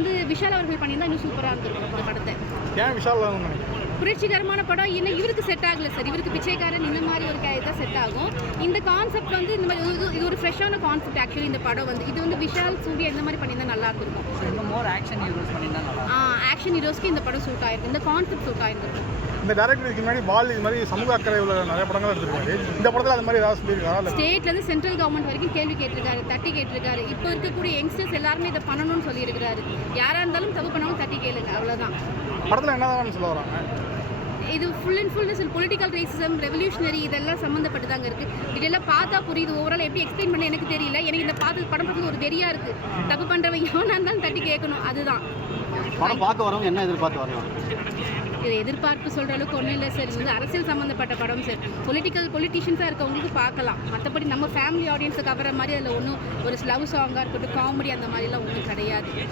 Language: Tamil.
வந்து விஷால் அவர்கள் பண்ணியிருந்தா இன்னும் சூப்பராக இருந்திருக்கும் இந்த படத்தை. ஏன் விஷால் புரட்சிகரமான படம் என்ன இவருக்கு செட் ஆகல சார். இவருக்கு பிச்சைக்காரன் இந்த மாதிரி ஒரு கேரக்டர் செட் ஆகும். இந்த கான்செப்ட் வந்து இந்த மாதிரி இது ஒரு ஃப்ரெஷ்ஷான கான்செப்ட். ஆக்சுவலி இந்த படம் வந்து இது வந்து விஷால் சூர்யா இந்த மாதிரி பண்ணியிருந்தா நல்லா இருந்திருக்கும். மோர் ஆக்ஷன் ஹீரோஸ் பண்ணியிருந்தா நல்லா. ஆக்ஷன் ஹீரோஸ்க்கு இந்த படம் சூட் ஆயிருக்கு. இந்த கான்செப்ட் சூட் ஆயிருக்கும். இந்த டைரக்டருக்கு முன்னாடி பால் இது மாதிரி சமூக அக்கறை உள்ள நிறைய படங்கள் எடுத்திருக்காரு. இந்த படத்தில் அது மாதிரி ஏதாவது சொல்லியிருக்காரா? ஸ்டேட்லேருந்து சென்ட்ரல் கவர்மெண்ட் வரைக்கும் கேள்வி கேட்டிருக்காரு, தட்டி கேட்டிருக்காரு. இப்போ இருக்கக்கூடிய யங்ஸ்டர்ஸ் எல்லாருமே இதை பண்ணணும்னு சொல்லியிருக்கிறாரு. யாராக இருந்தாலும் தப்பு பண்ணாலும் தட்டி கேளுங்க, அவ்வளோதான். படத்தில் என்னதான் சொல்ல வராங்க? இது full and full political racism, revolutionary இதெல்லாம் சம்மந்தப்பட்டு தாங்க இருக்குது. இதெல்லாம் பார்த்தா புரியுது. ஓவரால் எப்படி எக்ஸ்பிளைன் பண்ண எனக்கு தெரியல. எனக்கு இந்த படம் பார்த்து ஒரு வெறியாக இருக்குது. தப்பு பண்ணுறவங்க எவனாக இருந்தாலும் தட்டி கேட்கணும், அதுதான். படம் பார்க்க வரவங்க என்ன எதிர்பார்த்து வரலாம்? இது எதிர்பார்ப்பு சொல்கிற அளவுக்கு ஒன்றும் இல்லை சார். இது வந்து அரசியல் சம்மந்தப்பட்ட படம் சார். பொலிட்டிஷியன்ஸாக இருக்கவங்களுக்கு பார்க்கலாம். மற்றபடி நம்ம ஃபேமிலி ஆடியன்ஸுக்கு கவர மாதிரி அதில் ஒன்றும் ஒரு லவ் சாங்காக இருக்கட்டும், காமெடி அந்த மாதிரிலாம் ஒன்றும் கிடையாது.